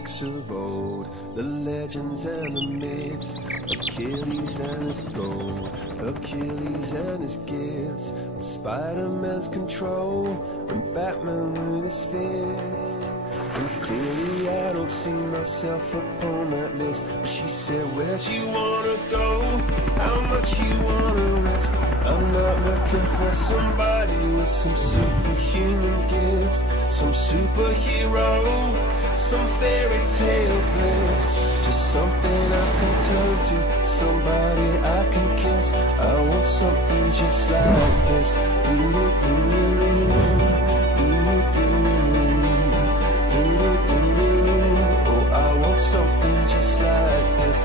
books of old, the legends and the myths, Achilles and his gold, Achilles and his gifts, and Spider-Man's control, and Batman with his fist. And clearly I don't see myself upon that list. But she said, where'd you wanna go? How much you wanna risk? I'm not looking for somebody with some superhuman gifts, some superhero, some fairy tale bliss. Just something I can turn to, somebody I can kiss. I want something just like this. Oh, I want something just like this.